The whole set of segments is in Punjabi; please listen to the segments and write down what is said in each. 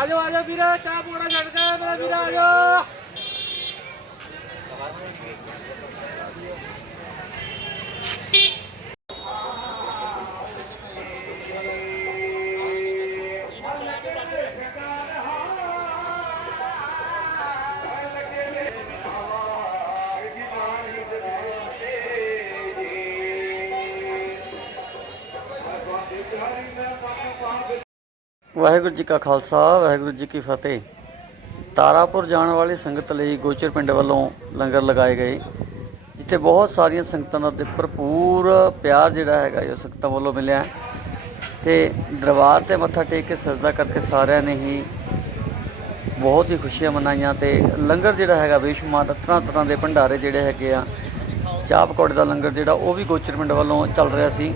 ਆਜੋ ਆਜੋ ਵੀਰੇ ਚਾਹ ਪਕੌੜਾ ਛੱਡ ਕੇ ਮੇਰੇ ਵੀਰੇ ਆਜੋ ਵਾਹਿਗੁਰੂ ਜੀ ਕਾ ਖਾਲਸਾ, ਵਾਹਿਗੁਰੂ ਜੀ ਕੀ ਫਤਿਹ। ਤਾਰਾਪੁਰ ਜਾਣ ਵਾਲੀ ਸੰਗਤ ਲਈ ਗੋਚਰ ਪਿੰਡ ਵੱਲੋਂ ਲੰਗਰ ਲਗਾਏ ਗਏ। ਜਿੱਥੇ ਬਹੁਤ ਸਾਰੀਆਂ ਸੰਗਤਾਂ ਦਾ ਭਰਪੂਰ ਪਿਆਰ ਜਿਹੜਾ ਹੈਗਾ ਇਹ ਸੰਗਤਾਂ ਵੱਲੋਂ ਮਿਲਿਆ। ਤੇ ਦਰਬਾਰ ਤੇ ਮੱਥਾ ਟੇਕ ਕੇ ਸਜਦਾ ਕਰਕੇ ਸਾਰਿਆਂ ਨੇ ਹੀ ਬਹੁਤ ਹੀ ਖੁਸ਼ੀਆਂ ਮਨਾਈਆਂ ਤੇ ਲੰਗਰ ਜਿਹੜਾ ਹੈਗਾ ਬੇਸ਼ੁਮਾਰ ਤਰ੍ਹਾਂ ਤਰ੍ਹਾਂ ਦੇ ਭੰਡਾਰੇ ਜਿਹੜੇ ਹੈਗੇ ਆ। ਚਾਹ ਪਕੌੜੇ ਦਾ ਲੰਗਰ ਜਿਹੜਾ ਉਹ ਵੀ ਗੋਚਰ ਪਿੰਡ ਵੱਲੋਂ ਚੱਲ ਰਿਹਾ ਸੀ।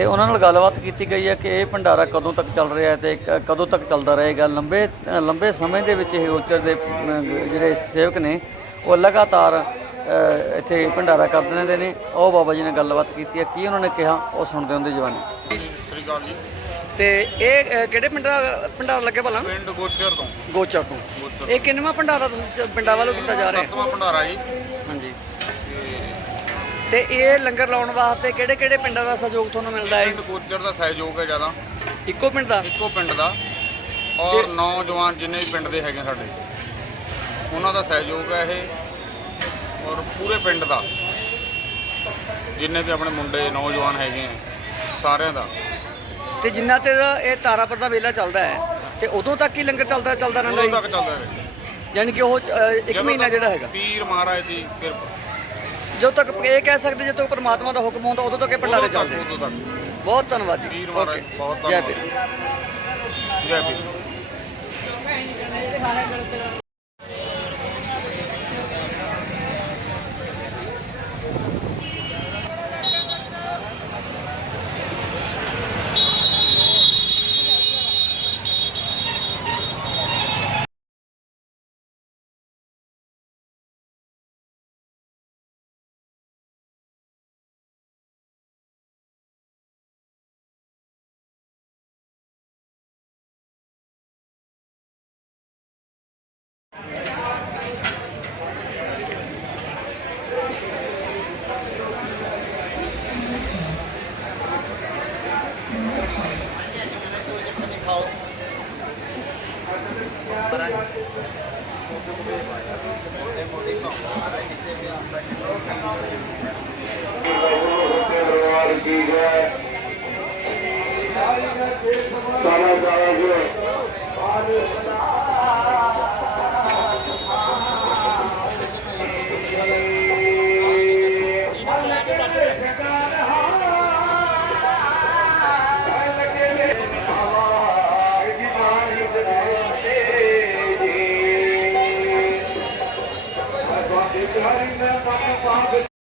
ਤੇ ਉਹਨਾਂ ਨਾਲ ਗੱਲਬਾਤ ਕੀਤੀ ਗਈ ਹੈ ਕਿ ਇਹ ਭੰਡਾਰਾ ਕਦੋਂ ਤੱਕ ਚੱਲ ਰਿਹਾ ਹੈ ਤੇ ਕ- ਕਦੋਂ ਤੱਕ ਚੱਲਦਾ ਰਹੇਗਾ? ਲੰਬੇ ਅ, ਲੰਬੇ ਸਮੇਂ ਦੇ ਵਿੱਚ ਇਹ ਗੋਚਰ ਦੇ ਅ, ਜਿਹੜੇ ਸੇਵਕ ਨੇ ਉਹ ਲਗਾਤਾਰ ਅ, ਇੱਥੇ ਭੰਡਾਰਾ ਕਰਦੇ ਰਹਿੰਦੇ ਨੇ। ਉਹ ਬਾਬਾ ਜੀ ਨੇ ਗੱਲਬਾਤ ਕੀਤੀ ਹੈ। ਕੀ ਉਹਨਾਂ ਨੇ ਕਿਹਾ? ਉਹ ਸੁਣਦੇ ਹੁੰਦੇ ਜਵਾਨੀ। ਸ੍ਰੀ ਅਕਾਲ ਜੀ। ਤੇ ਇਹ ਕਿਹੜੇ ਪਿੰਡਾਂ ਭੰਡਾਰਾ ਲੱਗੇ ਭਲਾ? ਪਿੰਡ ਗੋਚਰ ਤੋਂ। ਗੋਚਰ ਤੋਂ। ਇਹ ਕਿੰਨਵਾਂ ਭੰਡਾਰਾ ਤੁਸੀਂ ਪਿੰਡਾਂ ਵੱਲੋਂ ਕੀਤਾ ਜਾ ਰਿਹਾ ਸੱਤਵਾਂ ਭੰਡਾਰਾ ਜੀ। ਹਾਂਜੀ। ਤੇ ਇਹ ਲੰਗਰ ਲਾਉਣ ਵਾਸਤੇ ਕਿਹੜੇ ਕਿਹੜੇ ਪਿੰਡਾਂ ਦਾ ਸਹਿਯੋਗ ਤੁਹਾਨੂੰ ਮਿਲਦਾ ਹੈ? ਪਿੰਡ ਗੋਚਰ ਦਾ ਸਹਿਯੋਗ ਹੈ ਜ਼ਿਆਦਾ। ਇੱਕੋ ਪਿੰਡ ਦਾ? ਇੱਕੋ ਪਿੰਡ ਦਾ। ਔਰ ਨੌਜਵਾਨ ਜਿੰਨੇ ਵੀ ਪਿੰਡ ਦੇ ਹੈਗੇ ਸਾਡੇ ਉਹਨਾਂ ਦਾ ਸਹਿਯੋਗ ਹੈ ਇਹ। ਔਰ ਪੂਰੇ ਪਿੰਡ ਦਾ ਜਿੰਨੇ ਵੀ ਆਪਣੇ ਮੁੰਡੇ ਨੌਜਵਾਨ ਹੈਗੇ ਆ ਸਾਰਿਆਂ ਦਾ। ਤੇ ਜਿੰਨਾ ਚਿਰ ਇਹ ਤਾਰਾਪੁਰ ਦਾ ਮੇਲਾ ਚੱਲਦਾ ਹੈ ਤੇ ਉਦੋਂ ਤੱਕ ਹੀ ਲੰਗਰ ਚੱਲਦਾ ਚੱਲਦਾ ਰਹਿੰਦਾ ਉਦੋਂ ਹੈ? ਤੱਕ ਚੱਲਦਾ ਰਹੇ। ਯਾਨੀ ਕਿ ਉਹ ਇੱਕ ਮਹੀਨਾ ਜਿਹੜਾ ਹੈਗਾ। ਪੀਰ ਮਹਾਰਾਜ ਦੀ ਕਿਰਪਾ ਜਦੋਂ ਤੱਕ ਇਹ ਕਹਿ ਸਕਦੇ ਜਦੋਂ ਤੱਕ ਪ੍ਰਮਾਤਮਾ ਦਾ ਹੁਕਮ ਹੁੰਦਾ ਉਦੋਂ ਤੱਕ ਇਹ ਭੰਡਾਰੇ ਚੱਲਦੇ ਉਦੋਂ ਤੱਕ। ਬਹੁਤ ਧੰਨਵਾਦ ਜੀ। ਮਹਾਰਾਜ ਓਕੇ। ਬਹੁਤ ਜੈ ਧੰਨਵਾਦ। ਪੀਰ ਜੈ ਪੀਰ ਸਾਰਾ ਸਾਰਾ ਜੋ